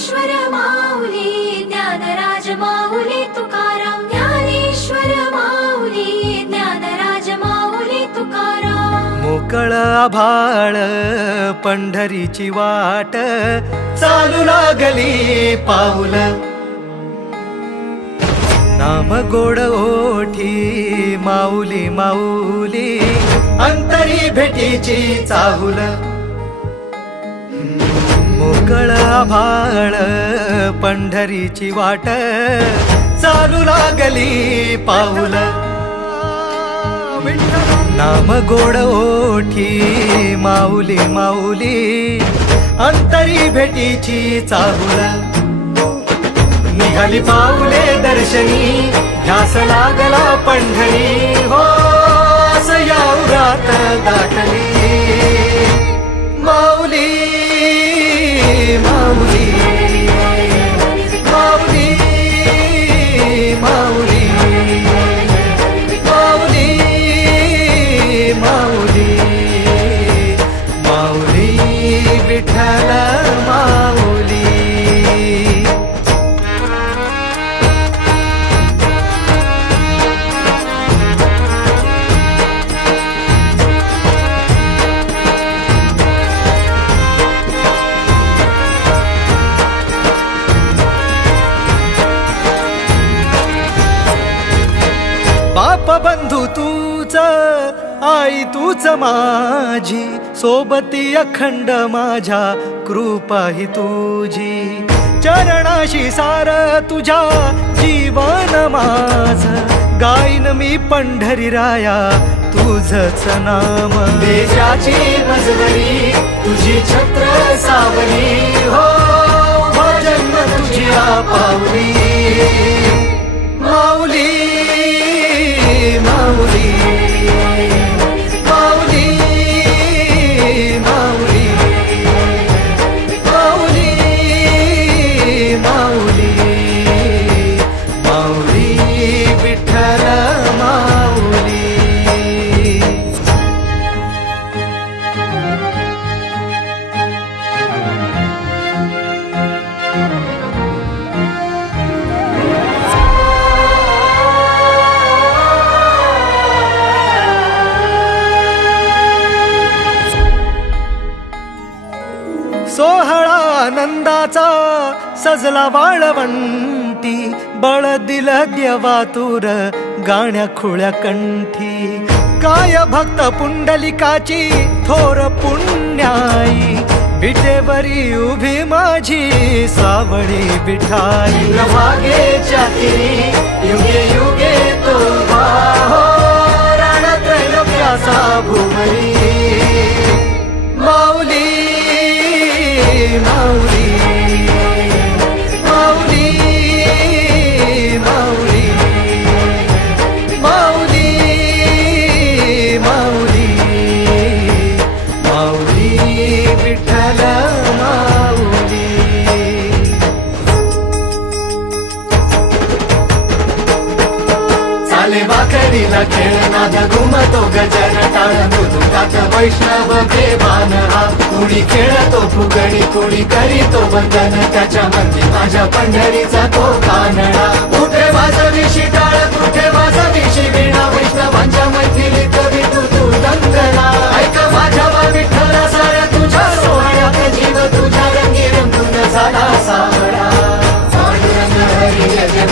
ज्ञानेश्वर माऊली ज्ञानराज माऊली तुकाराम ज्ञानेश्वर माऊली ज्ञानराज माऊली तुकाराम मोकळ आभाळ पंढरीची वाट चालू लागली पाऊल नाम गोड ओठी माऊली माऊली अंतरी भेटीची चाहुल मोकळ आभाळ पंढरीची वाट चालू लागली पाऊल नाम गोड ओठी माऊली माऊली अंतरी भेटीची चाहुल निघाली पाऊले दर्शनी ध्यास लागला पंढरी हो असं याउरात दाटली माऊली माऊली माऊली माऊली माऊली माऊली माऊली विठ्ठल माऊली बाप बंधू तूच आई तूच माझी सोबती अखंड माझ्या कृपा ही तुझी चरणाशी सार तुझ्या जीवन माझ गाईन मी पंढरी राया तुझच नाम देशाची मजबरी तुझी छत्र सावली हो जन्म तुझी पावली माऊली माऊली माऊली माऊली माऊली माऊली माऊली विठ्ठल माऊली सोहळा आनंदाचा सजला वाळवंटी बळ दिलं देवातूर गाण्या खुळ्या कंठी काय भक्त पुंडलिकाची थोर पुण्याई विटेवरी उभी माझी सावळी विठाई प्रभागेच्या तिरी युगे युगे तो हो रणत्रैलोक्याचा भुवरी माऊली माऊली माऊली माऊली माऊली माऊली माऊली विठ्ठल माऊली चाले वाकडीला खेळ नाद घुमतो गजर टाळ मृदुकात वैष्णव देवान हा कुणी खेळतो फुगडी कुणी करीतो वंदन त्याच्या मंदी माझ्या पंढरीचा तो कानडा कुठे वाजवी शिटाळ कुठे वाजवी शिवीणा वैष्णवांच्या मैथिलीत विठू तू दंगला ऐक माझ्या विठ्ठला साऱ्या तुझ्या सोहळ्यात जीव तुझ्या रंगी रंगून झाला सावळा पांडुरंग हरी जय